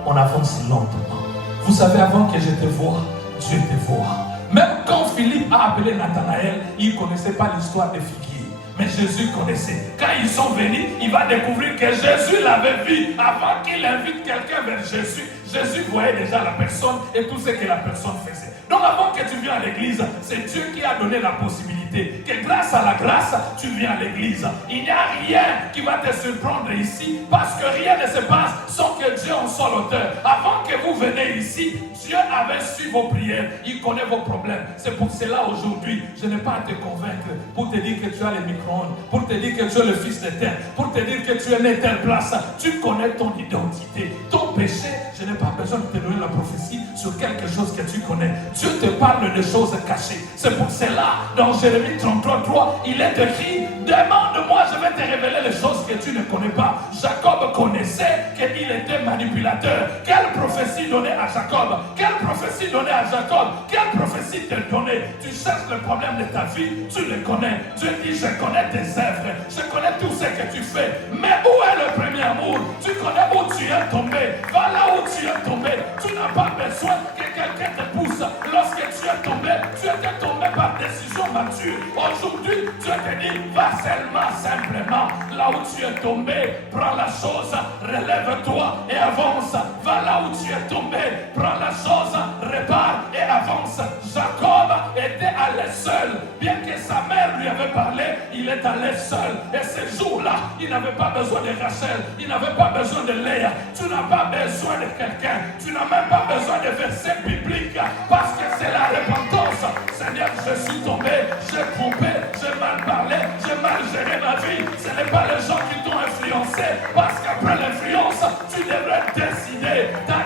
On avance lentement. Vous savez, avant que je te voie, Dieu te voit. Même quand Philippe a appelé Nathanaël, il ne connaissait pas l'histoire des figuiers. Mais Jésus connaissait. Quand ils sont venus, il va découvrir que Jésus l'avait vu. Avant qu'il invite quelqu'un vers Jésus, Jésus voyait déjà la personne et tout ce que la personne faisait. Donc avant que tu viennes à l'église, c'est Dieu qui a donné la possibilité que grâce à la grâce, tu viens à l'église. Il n'y a rien qui va te surprendre ici parce que rien ne se passe sans que Dieu en soit l'auteur. Avant que vous venez ici, Dieu avait su vos prières. Il connaît vos problèmes. C'est pour cela aujourd'hui, je n'ai pas à te convaincre pour te dire que tu as les micro-ondes, pour te dire que tu es le fils de terre, pour te dire que tu es né telle place. Tu connais ton identité. Ton péché, je n'ai pas besoin de te donner la prophétie sur quelque chose que tu connais. Dieu te parle de choses cachées. C'est pour cela, dans Jérémie 33, il est écrit, demande-moi, je vais te révéler les choses que tu ne connais pas. Jacob connaissait qu'il était manipulateur. Quelle prophétie donnait à Jacob? Quelle prophétie donnait à Jacob? Quelle prophétie te donnait? Tu cherches le problème de ta vie, tu le connais. Dieu dit, je connais tes œuvres, je connais tout ce que tu fais. Mais où est le premier amour? Tu connais où tu es tombé. Va là où tu es tombé. Tu n'as pas besoin que quelqu'un te pousse. Lorsque tu es tombé, tu étais tombé par décision mature. Aujourd'hui, Dieu te dit, va seulement, simplement, là où tu es tombé, prends la chose, relève-toi et avance. Va là où tu es tombé, prends la chose, répare et avance. Jacob était allé seul. Bien que sa mère lui avait parlé, il est allé seul. Et ce jour-là, il n'avait pas besoin de Rachel, il n'avait pas besoin de Léa. Tu n'as pas besoin de quelqu'un, tu n'as même pas besoin de versets bibliques, parce que c'est la repentance. Seigneur, je suis tombé, j'ai trompé, j'ai mal parlé, j'ai mal géré ma vie. Ce n'est pas les gens qui t'ont influencé,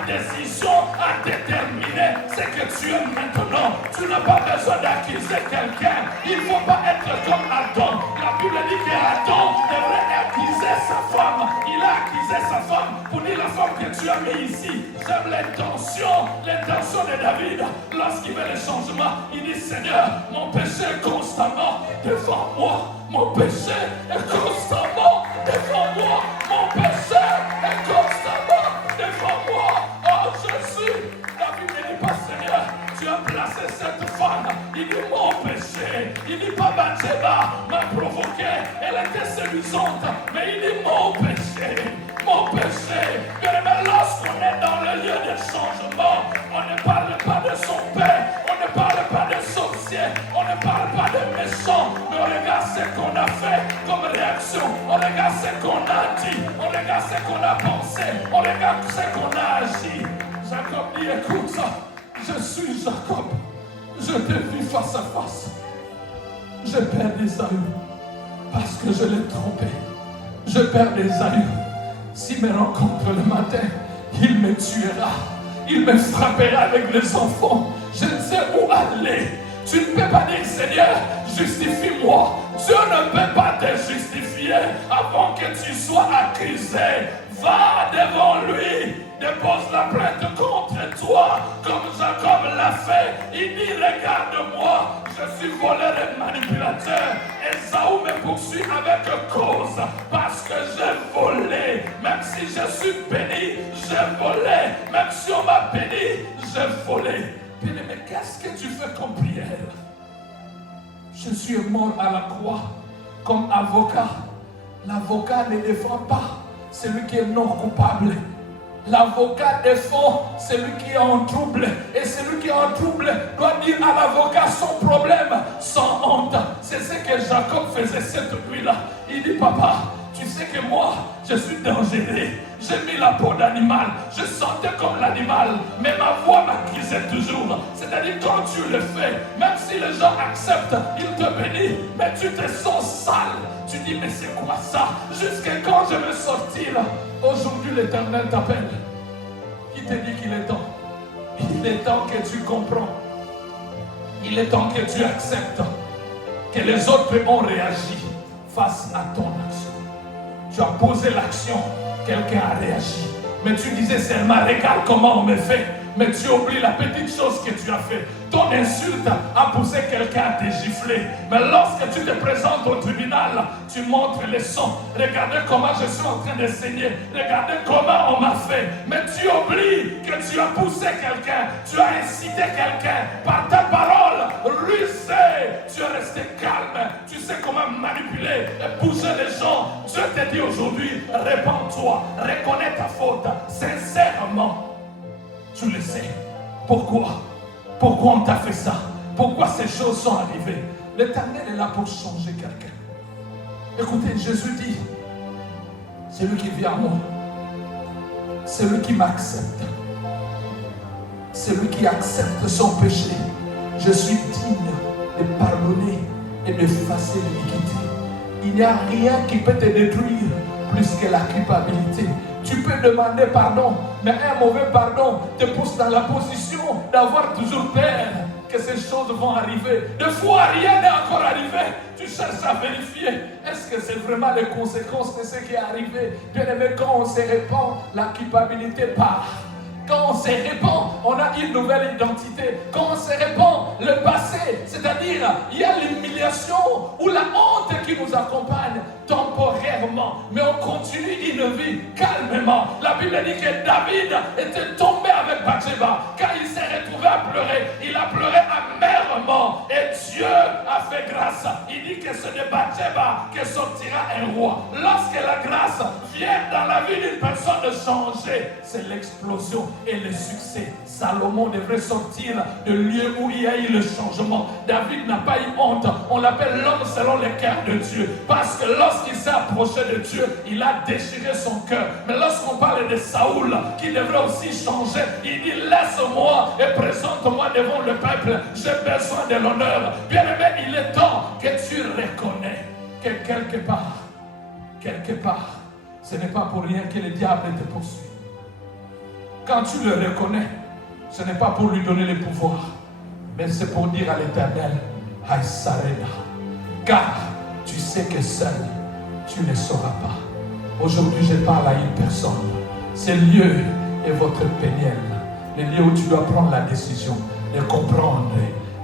décision a déterminé ce que tu es maintenant. Tu n'as pas besoin d'accuser quelqu'un. Il ne faut pas être comme Adam. La Bible dit qu'Adam devrait accuser sa femme. Il a accusé sa femme pour dire la femme que tu as mis ici. J'aime l'intention de David. Lorsqu'il veut le changement, il dit Seigneur, mon péché est constamment devant moi. Mon péché est constamment devant moi. Mon péché est constamment devant moi. Oh Jésus, David ne dit pas Seigneur, tu as placé cette femme. Il dit mon péché. Il dit pas Bathsheba m'a provoqué. Elle était séduisante. Mais il dit mon péché. Mon péché. Mais lorsqu'on est dans le lieu de changement, on ne parle pas de son père. On ne parle pas de sorcier. On ne parle pas de méchant. Mais on regarde ce qu'on a fait comme réaction. On regarde ce qu'on a dit. On regarde ce qu'on a pensé. On regarde ce qu'on a agi. Jacob dit écoute ça. Je suis Jacob. Je t'ai vu face à face. Je perds Esaü parce que je l'ai trompé. Je perds Esaü. S'il me rencontre le matin, il me tuera. Il me frappera avec les enfants. Je ne sais où aller. Tu ne peux pas dire Seigneur, justifie-moi. Dieu ne peut pas te justifier avant que tu sois accusé. Va devant lui. Dépose la plainte contre toi, comme Jacob l'a fait. Il dit, regarde-moi, je suis voleur et manipulateur. Esaü me poursuit avec cause, parce que j'ai volé. Même si je suis béni, j'ai volé. Même si on m'a béni, j'ai volé. Bien-aimé, mais qu'est-ce que tu fais comme prière? Je suis mort à la croix comme avocat. L'avocat ne défend pas celui qui est non coupable. L'avocat défend celui qui est en trouble. Et celui qui est en trouble doit dire à l'avocat son problème sans honte. C'est ce que Jacob faisait cette nuit-là. Il dit, papa, tu sais que moi, je suis dangereux. J'ai mis la peau d'animal. Je sentais comme l'animal. Mais ma voix m'accusait toujours. C'est-à-dire quand tu le fais, même si les gens acceptent, ils te bénissent, mais tu te sens sale. Tu dis, mais c'est quoi ça? Jusqu'à quand je vais sortir? Aujourd'hui, l'Éternel t'appelle. Il te dit qu'il est temps. Il est temps que tu comprends. Il est temps que tu acceptes que les autres ont réagi face à ton action. Tu as posé l'action, quelqu'un a réagi. Mais tu disais seulement, regarde comment on me fait. Mais tu oublies la petite chose que tu as fait. Ton insulte a poussé quelqu'un à te gifler. Mais lorsque tu te présentes au tribunal, tu montres les sons. Regardez comment je suis en train de saigner. Regardez comment on m'a fait. Mais tu oublies que tu as poussé quelqu'un. Tu as incité quelqu'un par ta parole rusée. Tu es resté calme. Tu sais comment manipuler et pousser les gens. Je te dis aujourd'hui, répands-toi. Reconnais ta faute sincèrement. Tu le sais. Pourquoi? Pourquoi on t'a fait ça? Pourquoi ces choses sont arrivées? L'Éternel est là pour changer quelqu'un. Écoutez, Jésus dit, celui qui vient à moi, celui qui m'accepte, celui qui accepte son péché, je suis digne de pardonner et d'effacer l'iniquité. Il n'y a rien qui peut te détruire plus que la culpabilité. Tu peux demander pardon, mais un mauvais pardon te pousse dans la position d'avoir toujours peur que ces choses vont arriver. Des fois, rien n'est encore arrivé. Tu cherches à vérifier. Est-ce que c'est vraiment les conséquences de ce qui est arrivé? Bien aimé, quand on se répand, la culpabilité part. Quand on se répand, on a une nouvelle identité. Quand on se répand, le passé, c'est-à-dire, il y a l'humiliation ou la honte qui nous accompagne temporairement. Mais on continue une vie calmement. La Bible dit que David était tombé avec Bathsheba. Quand il s'est retrouvé à pleurer, il a pleuré amèrement. Et Dieu a fait grâce. Il dit que c'est de Bathsheba que sortira un roi. Lorsque la grâce vient dans la vie d'une personne de changer, c'est l'explosion et le succès. Salomon devrait sortir de lieu où il y a eu le changement. David n'a pas eu honte. On l'appelle l'homme selon le cœur de Dieu. Parce que lorsqu'il s'est approché de Dieu, il a déchiré son cœur. Mais lorsqu'on parle de Saoul, qui devrait aussi changer, il dit, laisse-moi et présente-moi devant le peuple. J'ai besoin de l'honneur. Bien aimé, il est temps que tu reconnais que quelque part, ce n'est pas pour rien que le diable te poursuit. Quand tu le reconnais, ce n'est pas pour lui donner le pouvoir, mais c'est pour dire à l'Éternel, I surrender. Car tu sais que seul, tu ne sauras pas. Aujourd'hui, je parle à une personne. Ce lieu est votre péniel. Le lieu où tu dois prendre la décision de comprendre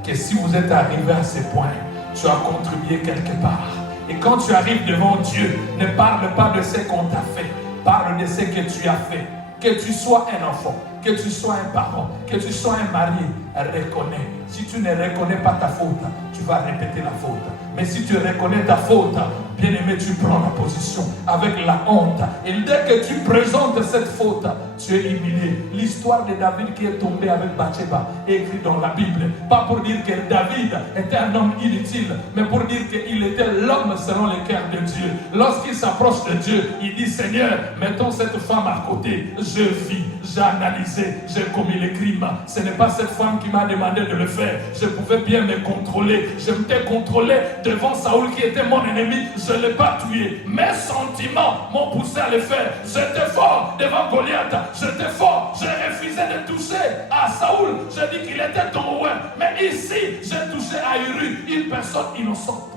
que si vous êtes arrivé à ce point, tu as contribué quelque part. Et quand tu arrives devant Dieu, ne parle pas de ce qu'on t'a fait. Parle de ce que tu as fait. Que tu sois un enfant, que tu sois un parent, que tu sois un mari, reconnais. Si tu ne reconnais pas ta faute, tu vas répéter la faute. Mais si tu reconnais ta faute, bien aimé, tu prends la position avec la honte. Et dès que tu présentes cette faute, tu es humilié. L'histoire de David qui est tombé avec Bathsheba est écrite dans la Bible. Pas pour dire que David était un homme inutile, mais pour dire qu'il était l'homme selon le cœur de Dieu. Lorsqu'il s'approche de Dieu, il dit, Seigneur, mettons cette femme à côté. Je vis, j'ai analysé, j'ai commis les crimes. Ce n'est pas cette femme qui m'a demandé de le faire. Je pouvais bien me contrôler. Je m'étais contrôlé devant Saoul qui était mon ennemi. Je ne l'ai pas tué. Mes sentiments m'ont poussé à le faire. J'étais fort devant Goliath. J'étais fort. Je refusais de toucher à Saoul. Je dis qu'il était ton roi. Mais ici, j'ai touché à Uri, une personne innocente.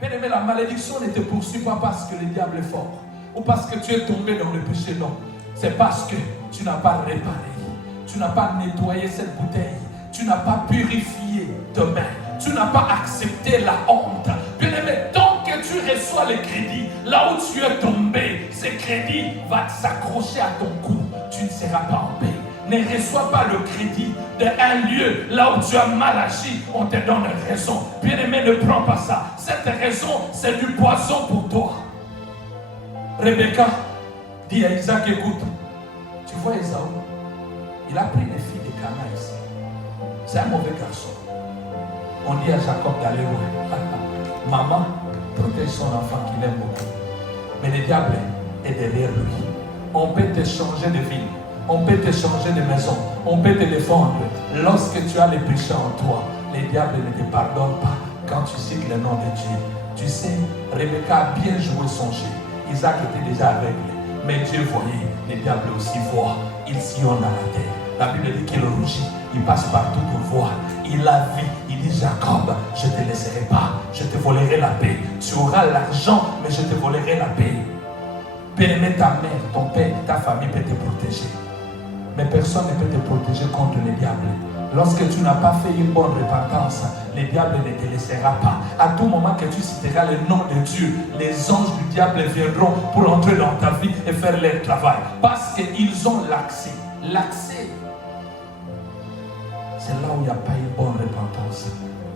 Bien-aimé, la malédiction ne te poursuit pas parce que le diable est fort ou parce que tu es tombé dans le péché, non. C'est parce que tu n'as pas réparé, tu n'as pas nettoyé cette bouteille, tu n'as pas purifié tes mains, tu n'as pas accepté la honte. Bien-aimé, tant que tu reçois le crédit, là où tu es tombé, ce crédit va s'accrocher à ton cou, tu ne seras pas en paix. Ne reçois pas le crédit d'un lieu là où tu as mal agi, on te donne raison. Bien-aimé, ne prends pas ça. Cette raison, c'est du poison pour toi. Rebecca dit à Isaac, écoute, tu vois Esaü, il a pris les filles de Cana ici. C'est un mauvais garçon. On dit à Jacob d'aller où? Maman protège son enfant qu'il aime beaucoup. Mais le diable est derrière lui. On peut te changer de vie. On peut te changer de maison. On peut te défendre. Lorsque tu as les péchés en toi, les diables ne te pardonnent pas quand tu cites le nom de Dieu. Tu sais, Rebecca a bien joué son jeu. Isaac était déjà aveugle. Mais Dieu voyait, les diables aussi voient. Il sillonne à la terre. La Bible dit qu'il rougit. Il passe partout pour voir. Il a vu. Il dit, Jacob, je ne te laisserai pas. Je te volerai la paix. Tu auras l'argent, mais je te volerai la paix. Bien-aimé, ta mère, ton père, ta famille peut te protéger. Mais personne ne peut te protéger contre le diable. Lorsque tu n'as pas fait une bonne repentance, le diable ne te laissera pas. À tout moment que tu citeras le nom de Dieu, les anges du diable viendront pour entrer dans ta vie et faire leur travail. Parce qu'ils ont l'accès. L'accès, c'est là où il n'y a pas une bonne repentance.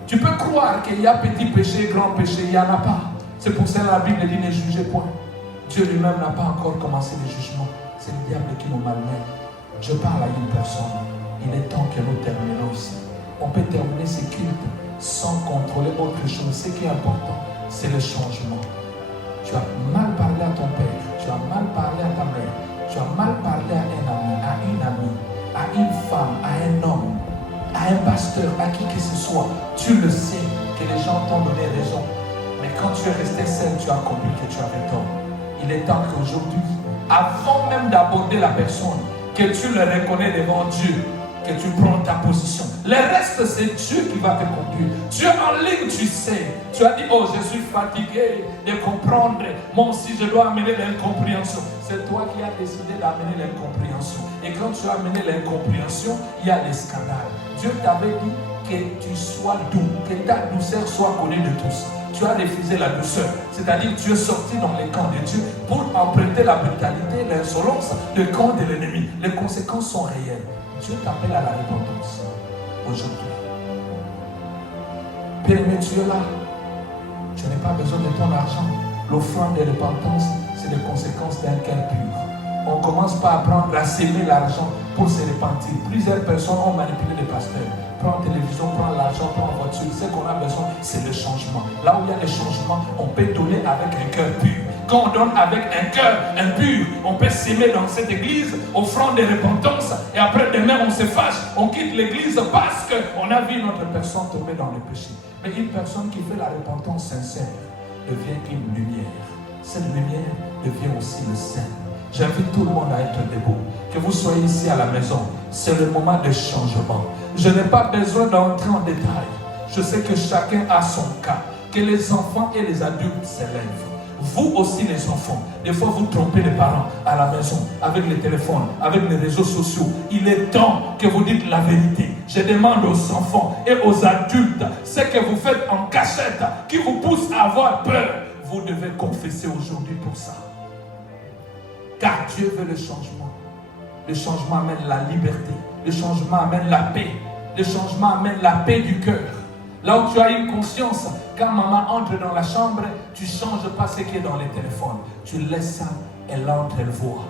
Tu peux croire qu'il y a petit péché, grand péché, il n'y en a pas. C'est pour ça que la Bible dit ne jugez point. Dieu lui-même n'a pas encore commencé le jugement. C'est le diable qui nous malmène. Je parle à une personne. Il est temps que nous terminions ici. On peut terminer ce culte sans contrôler autre chose. Ce qui est important, c'est le changement. Tu as mal parlé à ton père, tu as mal parlé à ta mère, tu as mal parlé à un ami, à une amie, à une femme, à un homme, à un pasteur, à qui que ce soit. Tu le sais que les gens t'ont donné raison. Mais quand tu es resté seul, tu as compris que tu avais tort. Il est temps qu'aujourd'hui, avant même d'aborder la personne, que tu le reconnais devant Dieu, que tu prends ta position. Le reste, c'est Dieu qui va te conduire. Tu es en ligne, tu sais. Tu as dit, oh, je suis fatigué de comprendre. Moi aussi, je dois amener l'incompréhension. C'est toi qui as décidé d'amener l'incompréhension. Et quand tu as amené l'incompréhension, il y a des scandales. Dieu t'avait dit que tu sois doux, que ta douceur soit connue de tous. Tu as refusé la douceur, c'est-à-dire que tu es sorti dans les camps de Dieu pour emprunter la brutalité, l'insolence, le camp de l'ennemi. Les conséquences sont réelles. Dieu t'appelle à la repentance aujourd'hui. Bien-aimé, tu es là. Tu n'as pas besoin de ton argent. L'offrande de repentance, c'est les conséquences d'un cœur pur. On ne commence pas à apprendre à s'aimer l'argent pour se repentir. Plusieurs personnes ont manipulé les pasteurs. Prends la télévision, prends l'argent, prends la voiture. Ce qu'on a besoin, c'est le changement. Là où il y a le changement, on peut donner avec un cœur pur. Quand on donne avec un cœur impur, on peut s'aimer dans cette église, offrande de repentance, et après demain on se fâche, on quitte l'église parce qu'on a vu notre personne tomber dans le péché. Mais une personne qui fait la repentance sincère devient une lumière. Cette lumière devient aussi le sel. J'invite tout le monde à être debout. Que vous soyez ici à la maison, c'est le moment de changement. Je n'ai pas besoin d'entrer en détail. Je sais que chacun a son cas. Que les enfants et les adultes s'élèvent. Vous aussi les enfants, des fois vous trompez les parents à la maison, avec les téléphones, avec les réseaux sociaux. Il est temps que vous dites la vérité. Je demande aux enfants et aux adultes, ce que vous faites en cachette, qui vous pousse à avoir peur, vous devez confesser aujourd'hui pour ça. Car Dieu veut le changement. Le changement amène la liberté. Le changement amène la paix. Le changement amène la paix du cœur. Là où tu as une conscience, quand maman entre dans la chambre, tu ne changes pas ce qui est dans les téléphones. Tu laisses ça, elle entre, elle voit.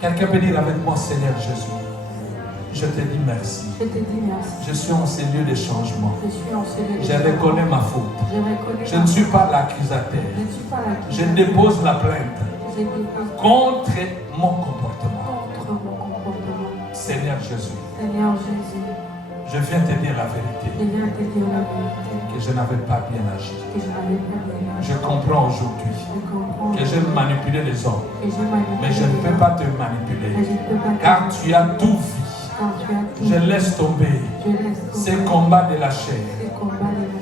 Quelqu'un peut dire avec moi, Seigneur Jésus, je te dis merci. Je te dis merci. Je suis en ce lieu de changement. Je suis en ce lieu de Je changement. reconnais ma faute. Je ne suis pas l'accusateur. Je dépose la plainte contre mon comportement. Seigneur Jésus. Seigneur Jésus. Je viens te dire la vérité. Je viens te dire la vérité. Que je n'avais pas bien agi. Que je n'avais pas bien agi. Je comprends aujourd'hui que j'ai manipulé les hommes. Mais je ne peux pas te manipuler. Car tu as tout vu. Je laisse tomber ces combats de la chair.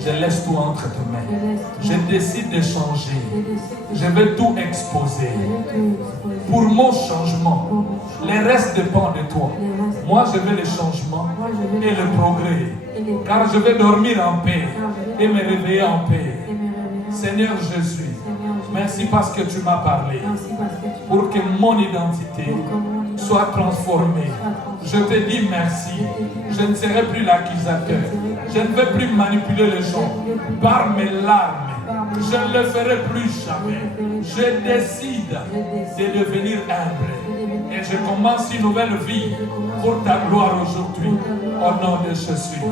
Je laisse tout entre tes mains. Je décide de changer. Je vais tout exposer. Pour mon changement, le reste dépend de toi. Moi, je veux le changement et le progrès. Car je vais dormir en paix et me réveiller en paix. Seigneur Jésus, merci parce que tu m'as parlé. Pour que mon identité soit transformée. Je te dis merci. Je ne serai plus l'accusateur. Je ne vais plus manipuler les gens par mes larmes. Je ne le ferai plus jamais. Je décide de devenir humble. Et je commence une nouvelle vie pour ta gloire aujourd'hui. Au nom de Jésus.